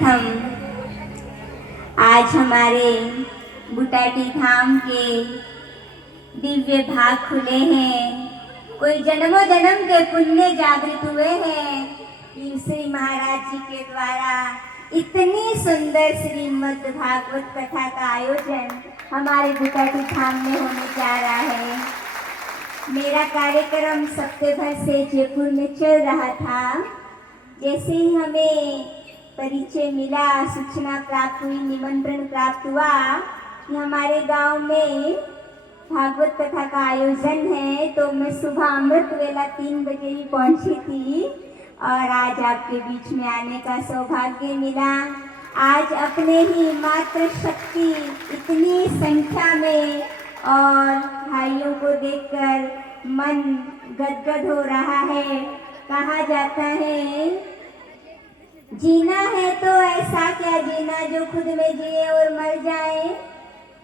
सर्वप्रथम आज हमारे बुटाटी धाम के दिव्य भाग खुले हैं। कोई जन्मों जन्म के पुण्य जागृत हुए हैं कि श्री महाराज जी के द्वारा इतनी सुंदर श्रीमद् भागवत कथा का आयोजन हमारे बुटाटी धाम में होने जा रहा है। मेरा कार्यक्रम सप्ताह भर से जयपुर में चल रहा था। जैसे ही हमें परिचय मिला, सूचना प्राप्त हुई, निमंत्रण प्राप्त हुआ कि हमारे गांव में भागवत कथा का आयोजन है, तो मैं सुबह अमृत वेला 3 बजे ही पहुंची थी और आज आपके बीच में आने का सौभाग्य मिला। आज अपने ही मात्र शक्ति इतनी संख्या में और भाइयों को देखकर मन गदगद हो रहा है। कहा जाता है जीना है तो ऐसा क्या जीना जो खुद में जिए और मर जाए,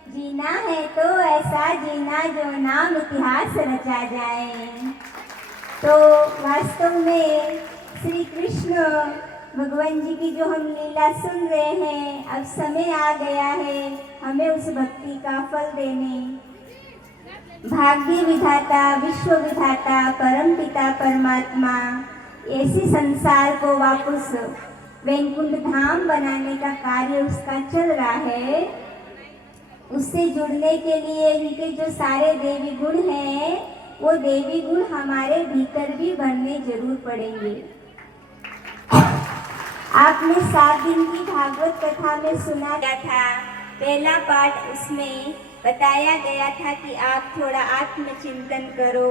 जीना है तो ऐसा जीना जो नाम इतिहास रचा जाए। तो वास्तव में श्री कृष्ण भगवान जी की जो हम लीला सुन रहे हैं, अब समय आ गया है हमें उस भक्ति का फल देने। भाग्य विधाता, विश्व विधाता, परम पिता परमात्मा ऐसे संसार को वापस वैकुंठ धाम बनाने का कार्य उसका चल रहा है। उससे जुड़ने के लिए इनके जो सारे देवी गुण हैं, वो देवी गुण हमारे भीतर भी भरने जरूर पड़ेंगे। आपने 7 दिन की भागवत कथा में सुना गया था, पहला पाठ उसमें बताया गया था कि आप थोड़ा आत्मचिंतन करो।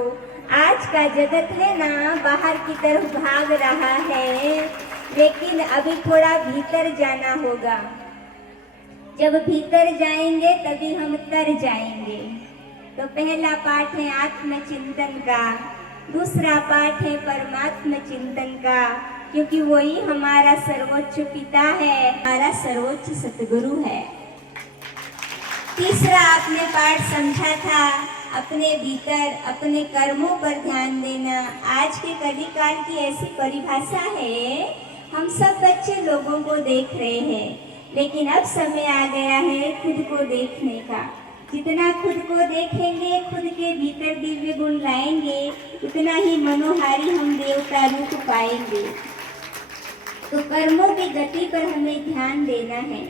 आज का जगत है ना, बाहर की तरफ भाग रहा है, लेकिन अभी थोड़ा भीतर जाना होगा। जब भीतर जाएंगे तभी हम तर जाएंगे। तो पहला पाठ है आत्मचिंतन का, दूसरा पाठ है परमात्म चिंतन का, क्योंकि वही हमारा सर्वोच्च पिता है, हमारा सर्वोच्च सतगुरु है। तीसरा आपने पाठ समझा था अपने भीतर अपने कर्मों पर ध्यान देना। आज के कलिकाल की ऐसी परिभाषा है, हम सब बच्चे लोगों को देख रहे हैं, लेकिन अब समय आ गया है खुद को देखने का। जितना खुद को देखेंगे, खुद के भीतर दिव्य गुण लाएंगे, उतना ही मनोहारी हम देवता रूप पाएंगे। तो कर्मों की गति पर हमें ध्यान देना है।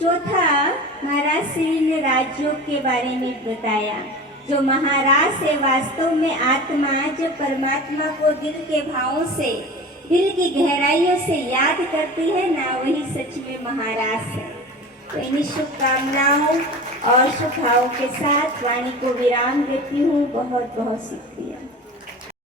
चौथा, महाराज श्री ने राजयोग के बारे में बताया। जो महाराज है वास्तव में आत्मा, जो परमात्मा को दिल के भावों से, दिल की गहराइयों से याद करती है ना, वही सच में महाराज है। तो इन्हीं शुभकामनाओं और शुभ भावों के साथ वाणी को विराम देती हूँ। बहुत बहुत शुक्रिया।